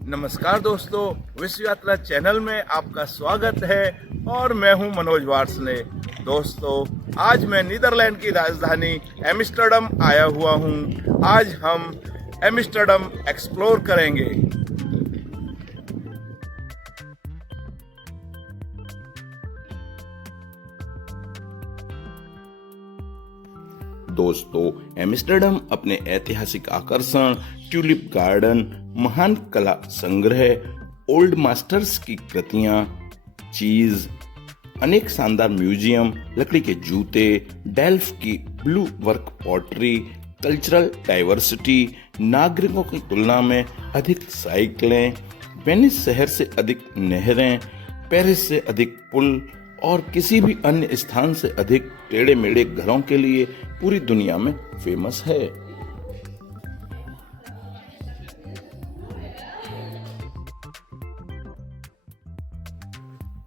नमस्कार दोस्तों, विश्व यात्रा चैनल में आपका स्वागत है और मैं हूं मनोज वार्सने। दोस्तों, आज मैं नीदरलैंड की राजधानी एम्स्टर्डम आया हुआ हूं। आज हम एम्स्टर्डम एक्सप्लोर करेंगे। दोस्तों, एम्स्टर्डम अपने ऐतिहासिक आकर्षण, ट्यूलिप गार्डन, महान कला संग्रह, ओल्ड मास्टर्स की कृतियां, चीज, अनेक शानदार म्यूजियम, लकड़ी के जूते, डेल्फ की blue work pottery, cultural diversity, नागरिकों की तुलना में अधिक साइकिलें, वेनिस शहर से अधिक नहरें, पेरिस से अधिक पुल और किसी भी अन्य स्थान से अधिक टेढ़े मेढ़े घरों के लिए पूरी दुनिया में फेमस है।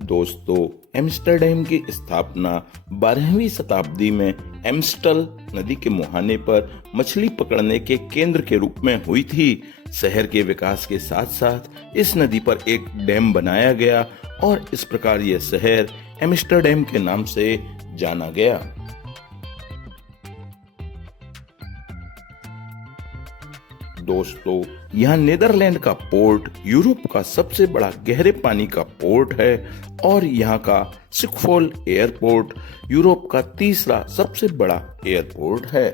दोस्तों, एम्स्टर्डम की स्थापना 12वीं शताब्दी में एम्स्टल नदी के मुहाने पर मछली पकड़ने के केंद्र के रूप में हुई थी। शहर के विकास के साथ साथ इस नदी पर एक डैम बनाया गया और इस प्रकार यह शहर एम्स्टर्डम के नाम से जाना गया। दोस्तों, यहाँ नीदरलैंड का पोर्ट यूरोप का सबसे बड़ा गहरे पानी का पोर्ट है और यहाँ का शिक्फोल एयरपोर्ट यूरोप का तीसरा सबसे बड़ा एयरपोर्ट है।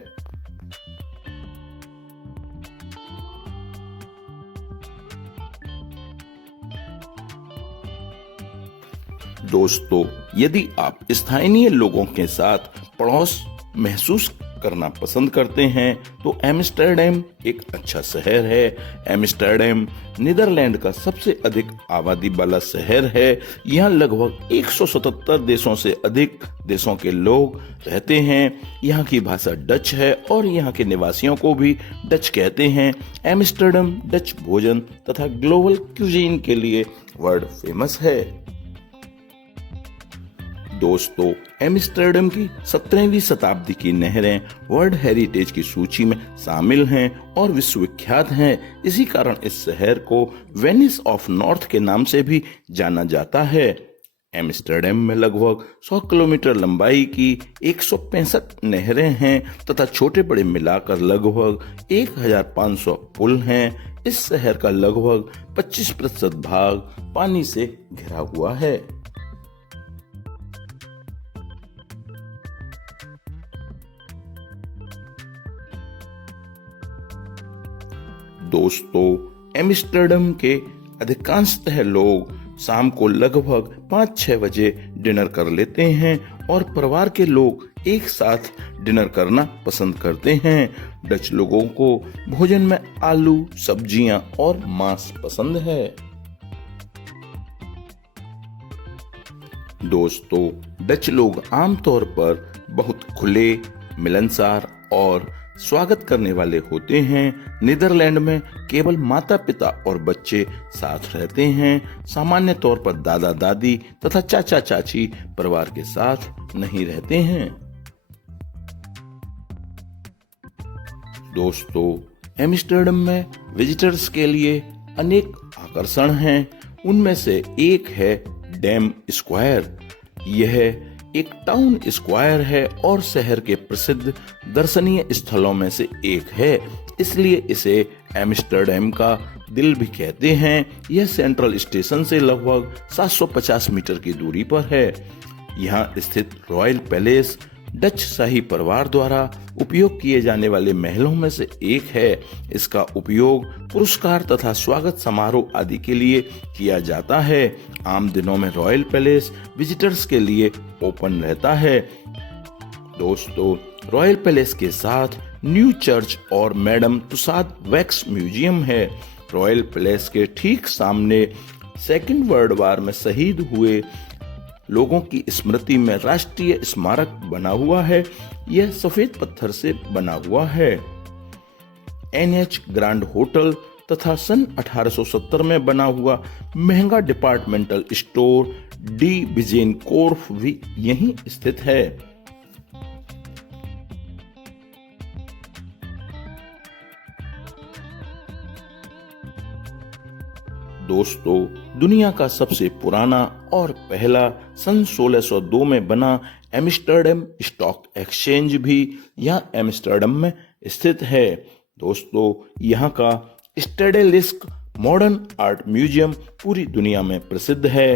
दोस्तों, यदि आप स्थानीय लोगों के साथ पड़ोस महसूस करना पसंद करते हैं तो एम्स्टर्डम एक अच्छा शहर है। एम्स्टर्डम नीदरलैंड का सबसे अधिक आबादी वाला शहर है। यहाँ लगभग 177 देशों से अधिक देशों के लोग रहते हैं। यहाँ की भाषा डच है और यहाँ के निवासियों को भी डच कहते हैं। एम्स्टर्डम डच भोजन तथा ग्लोबल क्यूजीन के लिए वर्ल्ड फेमस है। दोस्तों, एम्स्टर्डम की 17वीं शताब्दी की नहरें वर्ल्ड हेरिटेज की सूची में शामिल हैं और विश्वविख्यात हैं। इसी कारण इस शहर को वेनिस ऑफ नॉर्थ के नाम से भी जाना जाता है। एम्स्टर्डम में लगभग 100 किलोमीटर लंबाई की 165 नहरें हैं तथा छोटे बड़े मिलाकर लगभग 1500 पुल हैं। इस शहर का लगभग 25% भाग पानी से घिरा हुआ है। दोस्तों, एम्स्टर्डम के अधिकांशतः लोग शाम को लगभग 5-6 बजे डिनर कर लेते हैं और परिवार के लोग एक साथ डिनर करना पसंद करते हैं। डच लोगों को भोजन में आलू, सब्जियां और मांस पसंद है। दोस्तों, डच लोग आमतौर पर बहुत खुले, मिलनसार और स्वागत करने वाले होते हैं। नीदरलैंड में केवल माता पिता और बच्चे साथ रहते हैं। सामान्य तौर पर दादा दादी तथा चाचा चाची परिवार के साथ नहीं रहते हैं। दोस्तों, एम्स्टर्डम में विजिटर्स के लिए अनेक आकर्षण हैं। उनमें से एक है डैम स्क्वायर। यह एक टाउन स्क्वायर है और शहर के प्रसिद्ध दर्शनीय स्थलों में से एक है, इसलिए इसे एम्स्टर्डम का दिल भी कहते हैं। यह सेंट्रल स्टेशन से लगभग 750 मीटर की दूरी पर है। यहाँ स्थित रॉयल पैलेस डच शाही परिवार द्वारा उपयोग किए जाने वाले महलों में से एक है। इसका उपयोग पुरस्कार तथा स्वागत समारोह आदि के लिए किया जाता है। आम दिनों में रॉयल पैलेस विजिटर्स के लिए ओपन रहता है। दोस्तों, रॉयल पैलेस के साथ न्यू चर्च और मैडम तुसाद वैक्स म्यूजियम है। रॉयल पैलेस के ठीक सामने सेकेंड वर्ल्ड वॉर में शहीद हुए लोगों की स्मृति में राष्ट्रीय स्मारक बना हुआ है। यह सफेद पत्थर से बना हुआ है। NH ग्रांड होटल तथा सन 1870 में बना हुआ महंगा डिपार्टमेंटल स्टोर डी बिजेनकोर्फ भी यहीं स्थित है। दोस्तों, दुनिया का सबसे पुराना और पहला सन 1602 में बना एम्स्टर्डम स्टॉक एक्सचेंज भी यहाँ एम्स्टर्डम में स्थित है। दोस्तों, यहाँ का स्टेडेलिस्क मॉडर्न आर्ट म्यूजियम पूरी दुनिया में प्रसिद्ध है।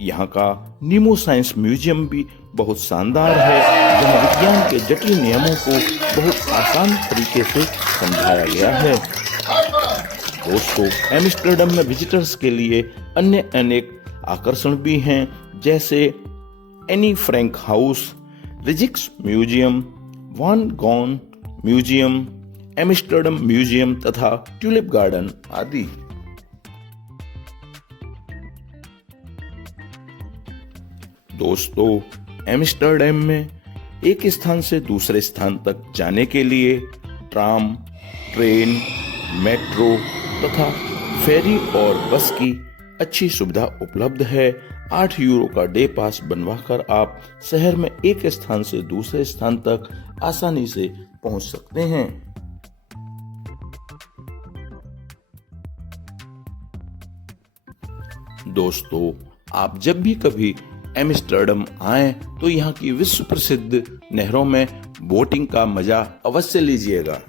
यहाँ का नीमो साइंस म्यूजियम भी बहुत शानदार है, जहाँ विज्ञान के जटिल नियमों को बहुत आसान तरीके से समझाया गया है। दोस्तों, एम्स्टर्डम में विजिटर्स के लिए अन्य अनेक आकर्षण भी हैं, जैसे एनी फ्रैंक हाउस, रिजिक्स म्यूजियम, वान गॉन म्यूजियम, एम्स्टर्डम म्यूजियम तथा ट्यूलिप गार्डन आदि। दोस्तों, एम्स्टर्डम में एक स्थान से दूसरे स्थान तक जाने के लिए ट्राम, ट्रेन, मेट्रो तथा फेरी और बस की अच्छी सुविधा उपलब्ध है। 8 यूरो का डे पास बनवाकर आप शहर में एक स्थान से दूसरे स्थान तक आसानी से पहुंच सकते हैं। दोस्तों, आप जब भी कभी एम्स्टर्डम आएं तो यहाँ की विश्व प्रसिद्ध नहरों में बोटिंग का मजा अवश्य लीजिएगा।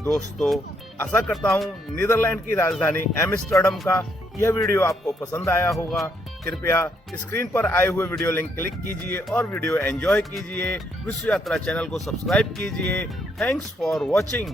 दोस्तों, आशा करता हूँ नीदरलैंड की राजधानी एम्स्टर्डम का यह वीडियो आपको पसंद आया होगा। कृपया स्क्रीन पर आए हुए वीडियो लिंक क्लिक कीजिए और वीडियो एंजॉय कीजिए। विश्व यात्रा चैनल को सब्सक्राइब कीजिए। Thanks for watching.